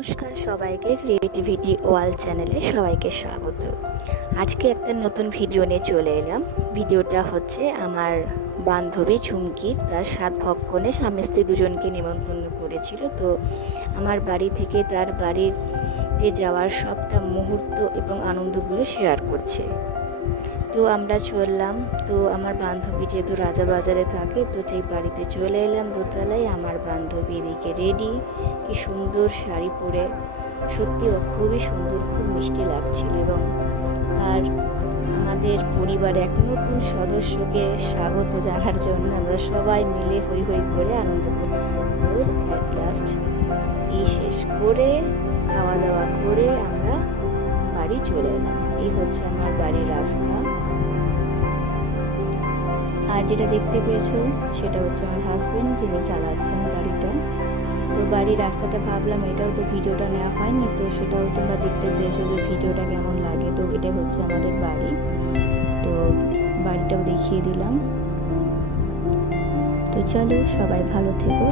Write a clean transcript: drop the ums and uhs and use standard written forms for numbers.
নমস্কার সবাইকে, creativity world চ্যানেলে সবাইকে স্বাগত। আজকে একটা নতুন ভিডিও নিয়ে চলে এলাম। ভিডিওটা হচ্ছে আমার বান্ধবী চুমকির তার 7 ভক্ষণে স্বামী স্ত্রী দুজনকে নিমন্ত্রণ করেছিল। তো আমার বাড়ি থেকে তার বাড়িতে যাওয়ার সবটা মুহূর্ত এবং আনন্দগুলো শেয়ার করছে। তো আমরা চললাম। তো আমার বান্ধবী যেহেতু রাজাবাজারে থাকে, তো সেই বাড়িতে চলে এলাম দোতলায়। আমার বান্ধবী এদিকে রেডি, কি সুন্দর শাড়ি পরে, সত্যি ও খুবই সুন্দর, খুব মিষ্টি লাগছিল। এবং তার আমাদের পরিবারে এক নতুন সদস্যকে স্বাগত জানার জন্য আমরা সবাই মিলে হই হই করে আনন্দ করি। তো অ্যাট লাস্ট এই শেষ করে খাওয়া দাওয়া করে আমরা বাড়ি চলে এলাম। এই হচ্ছে আমার বাড়ির রাস্তা। আর যেটা দেখতে পেয়েছো সেটা হচ্ছে আমার হাজবেন্ড, যিনি চালাচ্ছেন গাড়িটা। তো বাড়ির রাস্তাটা ভাবলাম এটাও তো ভিডিওটা নেওয়া হয়নি, তো সেটাও তোমরা দেখতে চেয়েছো যে ভিডিওটা কেমন লাগে। তো এটা হচ্ছে আমাদের বাড়ি, তো বাড়িটাও দেখিয়ে দিলাম। তো চলো, সবাই ভালো থেকো,